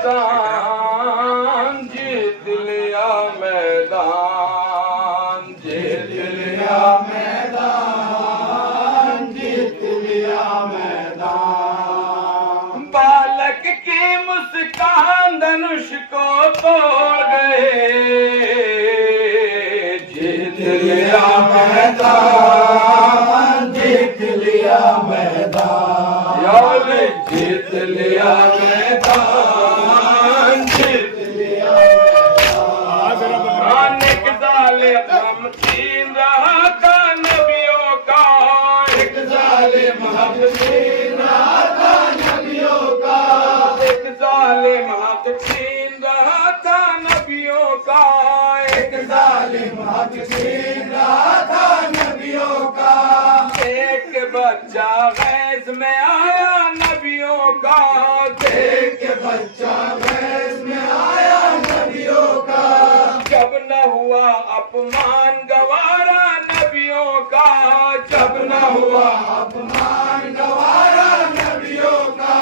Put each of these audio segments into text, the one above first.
मैदान, जीत लिया मैदान, जीत लिया मैदान, जीत लिया मैदान। बालक की मुस्कान धनुष को तोड़ गए, जीत लिया मैदान, जीत लिया मैदान, जीत लिया मैदान, जीत लिया मैदान। एक जालिम हमकीन रहा था नबियों का, एक जालिम हमकीन रहा था नबियों का, एक जालिम हमकीन रहा था नबियों का, एक जालिम हमकीन रहा था नबियों का। एक बच्चा गैस में आया नबियों का, एक बच्चा गैस में आया नबियों का। जब न हुआ अपमान गवारा नबियों का, जब न हुआ अपमान गवारा नबियों का।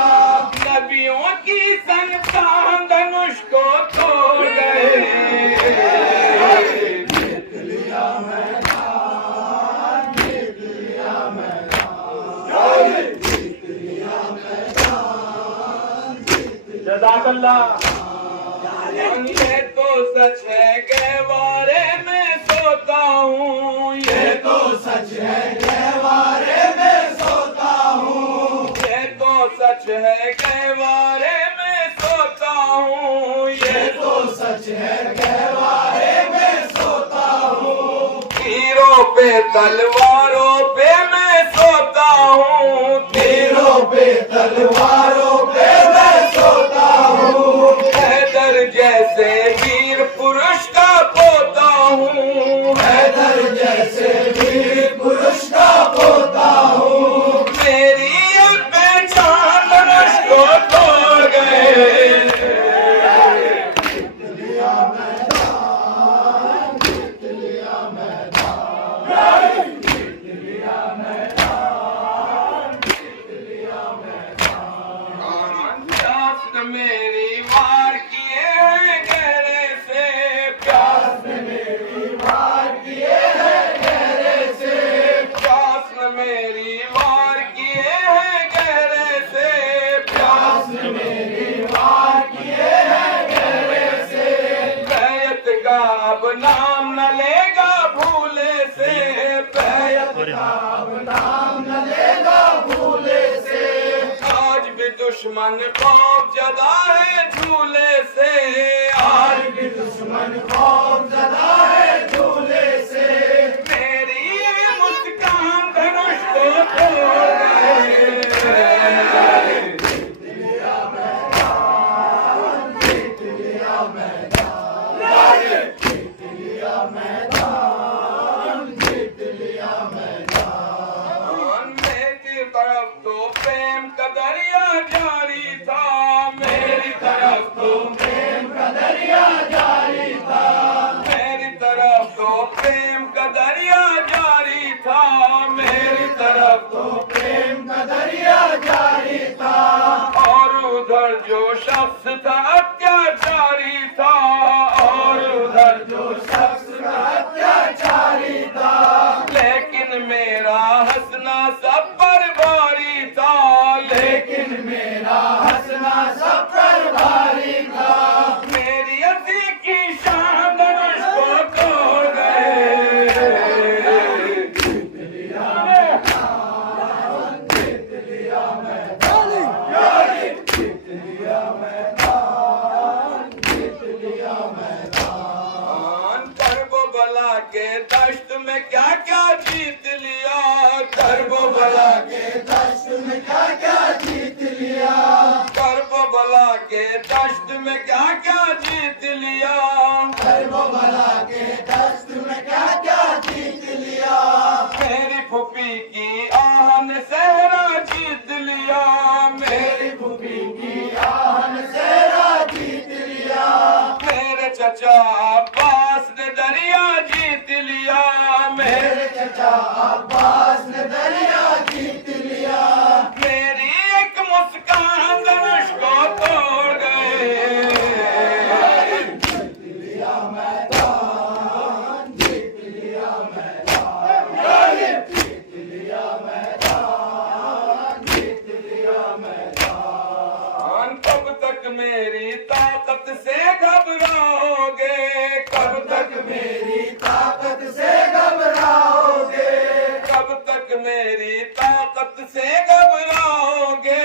नबियों की संतान धनुष को तोड़ गए, जीत लिया मैदान, जीत लिया मैदान, जीत लिया मैदान, जीत लिया। जज़ाकल्लाह। ये तो सच है गहवारे में सोता हूँ, ये तो सच है गहवारे में सोता हूँ, ये तो सच है गहवारे में सोता हूँ, ये तो सच है गहवारे में सोता हूँ। तीरों पे तलवारों पे मैं सोता हूँ, तीरों पे तलवारों पे मैं सोता हूँ। हैदर जैसे वीर पुरुष का पोता हूँ, हैदर जैसे वीर पुरुष का पोता हूँ। मेरी ये पहचान धनुष को तोड़ गए, जीत लिया मैदान, जीत लिया मैदान, जीत लिया मैदान, जीत लिया मैदान। प्यास ने मेरी वार किए हैं गहरे से, प्यास ने मेरी वार किए हैं गहरे से, प्यास ने मेरी वार किए हैं गहरे से, प्यास ने मेरी वार किए हैं गहरे से। बैत का अब नाम न लेगा भूले से, बैत का अब नाम न लेगा भूले से। आज भी दुश्मन खौफ ज़दा है झूले से, आज भी दुश्मन खौफ ज़दा है झूले से। मेरी मुस्कान धनुष को तोड़ गए, जीत लिया मैदान, जीत लिया मैदान, जीत लिया मैदान, जीत लिया मैदान। मेरी तरफ तो प्रेम का दरिया जारी था, मेरी तरफ तो प्रेम का दरिया जारी था, मेरी तरफ तो प्रेम का दरिया जारी था, मेरी तरफ तो प्रेम का दरिया जारी था। और उधर जो शख्स था अत्याचारी था, और उधर जो शख्स था अत्याचारी था। लेकिन मेरा हंसना सब पर भारी था, लेकिन मेरा हंसना सब पर भारी था। मेरी हंसी की शान धनुष को तोड़ गए, जीत लिया मैदान, जीत लिया मैदान, जीत लिया मैदान, जीत लिया मैदान। कर्बला के दश्त में क्या क्या जीत लिया, कर्बला के दश्त में क्या क्या जीत लिया, कर्बला के दश्त में क्या क्या जीत लिया, कर्बला के दश्त में क्या क्या जीत लिया। मेरी फूफी की आहन सहरा जीत लिया, मेरी फूफी की आहन सहरा जीत लिया। मेरे चचा अब्बास ने दरिया जीत लिया, मेरे चचा अब्बास ने दरिया जीत लिया। मेरी एक मुस्कान धनुष को तोड़ मेरी ताकत से घबराओगे, कब तक मेरी ताकत से घबराओगे, कब तक मेरी ताकत से घबराओगे,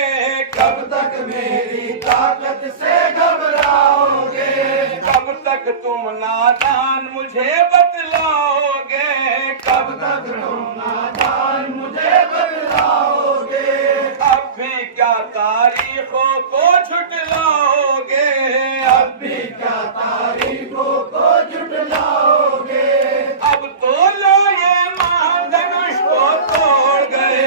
कब तक मेरी ताकत से घबराओगे, कब तक तुम नादान मुझे बतलाओगे, कब तक तुम नादान मुझे बतलाओगे, अब भी क्या तारीखों को झुटलाओगे, अब भी क्या तारीखों को झुटलाओगे, अब तो लो ये महाधनुष को तोड़ गए।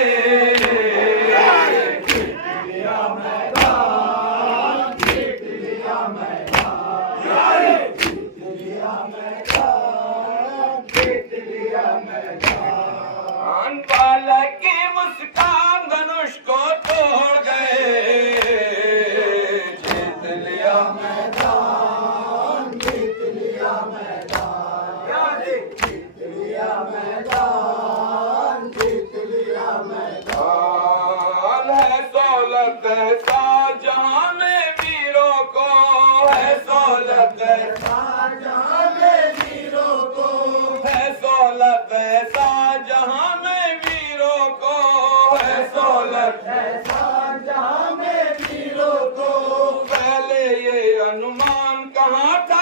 जीत लिया मैदान, जीत लिया मैदान, जीत लिया मैदान, जीत लिया मैदान, बालक की मुस्कान धनुष को तोड़ गए। जीत लिया मैदान, जीत लिया मैदान, जीत लिया मैदान, जीत लिया मैदान, है दौलत शाहजहां में वीरों को, है दौलत शाहजहां में वीरों को, है दौलत शाहजहां में वीरों को, है दौलत शाहजहां में वीरों को, पहले ये अनुमान कहाँ था